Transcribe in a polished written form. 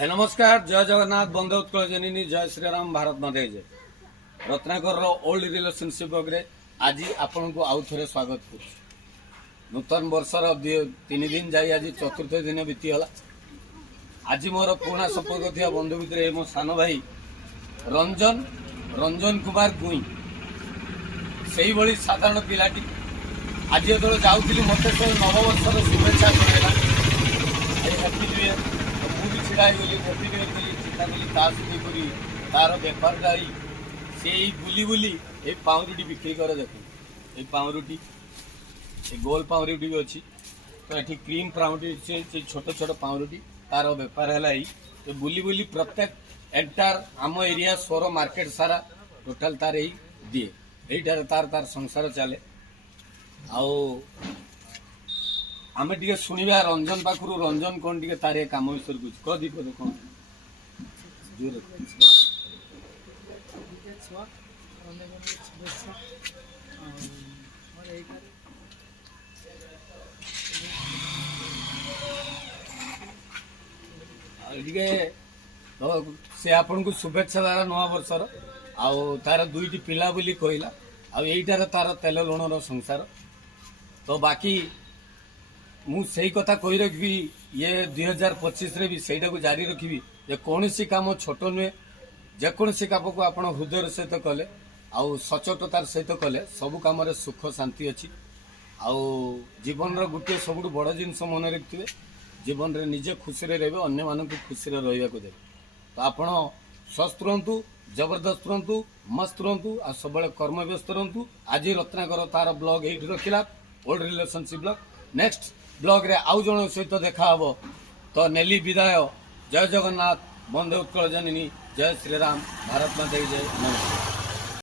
नमस्कार जय जगन्नाथ बंदे उत्कल जननी जय श्रीराम भारत माता जय रत्नाकर ओल्ड रिलेशनशिप वगैरह आज आपण को आउ थे स्वागत कर नूतन वर्षर 3 दिन जाई आज चतुर्थ दिन बीतीगला। आज मोर पुराणा संपर्क थी बंधु भितर मो सान भाई रंजन रंजन कुमार गुई से भाई साधारण पिलाटी आज जो जाऊली मत नववर्षर शुभेच्छा जनाला हैप्पी न्यू ईयर मुझे छिड़ा गली हैप्पी न्यू ईयर गली चिंता कली ताकि तार बेपार से बुली बुली ये पाउरुटी बिक्री कर देख ये पाउरुटी ये गोल पाउरुटी भी अच्छी तो ये क्रीम पाउरुटी से छोट छोट पाउरुटी तार बेपार है ये बुली बुली प्रत्येक एंटार आम एरिया सोर मार्केट सारा टोटाल तार यही दिए यही तार तार संसार चले आओ आम टे शुणा रंजन पाखु रंजन कौन टे तार कम विषय कुछ कह दीपद कौन तो से आपन को शुभेच्छा दारा नवा वर्षर आउ तार दुईटी पिला बोली कहला आईटार तार तेल लुणर संसार तो बाकी मुझे कथा कही रखी ये 2025 रे भी सहीटा को जारी रखी जे कौन सी काम छोट नुहे जेकोसी काम को आप हृदय सहित कले आउ सचोटतार सहित कले सबु कम सुख शांति अच्छी आउ जीवन गोटे सब बड़ जिनस मन रखिए जीवन रे निजे खुशी रे रहे अन्य मानक खुशी रे रहा देवे तो आपण स्वस्थ रहतु जबरदस्त रहतु मस्त रहतु आ सब कर्म व्यस्त रहतु। आज रत्नाकर तार ब्लॉग ये रखिला old relationship blog next blog रे आउ जन सहित देखा हबो तो नेली विदाय। जय जगन्नाथ बंदे उत्कल जननी जय श्रीराम भारत माता जय नमस्कार।